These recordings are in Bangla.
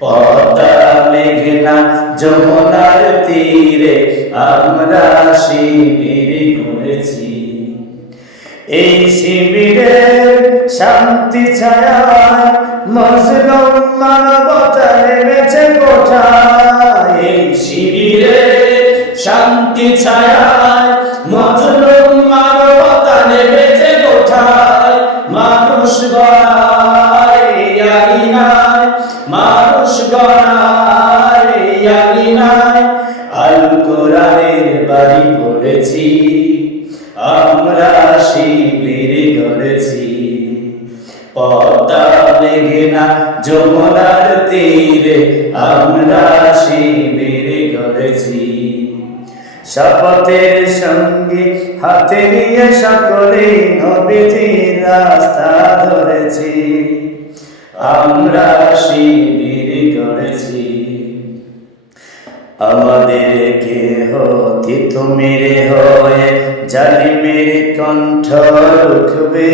পদ্মা মেঘনা যমুনার তীরে আমরা শিবির করেছি। এই শিবিরের শান্তি ছায়ায় মজলুম মানবতা নেমেছে কোঠায় এই শিবিরের শান্তি ছায়ায় মজলুম মানবতা নেমেছে কোঠায় মানুষ গড়ায় ইয়াগিনায় মানুষ শিবির গড়েছি পদ্মা মেঘনা যমুনার তীরে, আমরা শিবির গড়েছি শপথের সঙ্গে হাতে নিয়ে সকলে নবীজির রাস্তা ধরেছি। আমরা শিবির করেছি আমাদের কেহ তিতুমির হয়ে জালিমের কণ্ঠ রুখবে।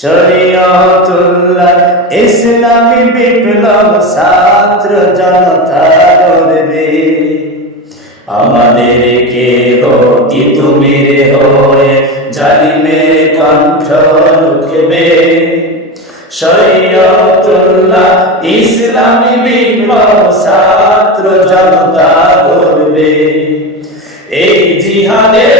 শরীয়তুল্লাহ ইসলামী বিপ্লব ছাত্র জনতা করবে। আমাদের কেহ তিতুমির হয়ে জালিমের কণ্ঠ রুখবে? শরীয়তুল্লাহ ইসলামী বিপ্লব ছাত্র জনতা করবে। এই জিহাদের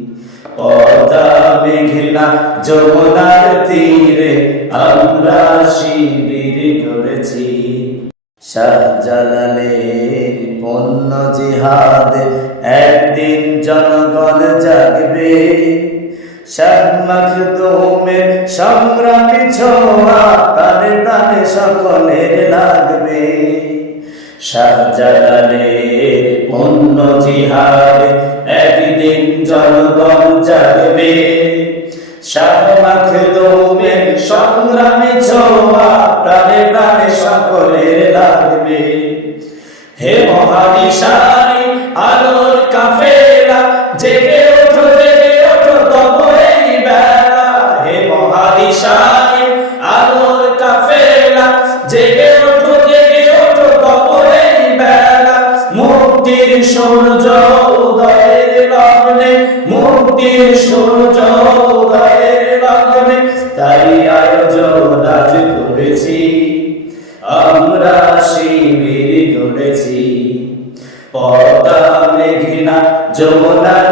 মেঘনা যমুনার তীরে আমরা শিবির করেছি। শাহজালালের পণ্য জিহাদ, একদিন জনগণ জাগবে। শাহ মখদুমের সংগ্রামী ছোঁয়া, প্রাণে প্রাণে সকলের লাগবে। শাহজালালের অন্য জিহাদ একদিন জনগণ জাগবে। শাহ মখদুমের সংগ্রামী ছোঁয়া প্রাণে প্রাণে সকলের লাগবে। হে মহাদিশারি আলোর কাফেলা, জেগে ওঠো জেগে ওঠো, তব বেলা। হে মহাদিশারি সূর্য উদয়ের লগ্নে, মুক্তির সূর্য উদয়ের লগ্নে, তাই আয়োজন আজ করেছি। আমরা শিবির গড়েছি। পদ্মা, মেঘনা, যমুনার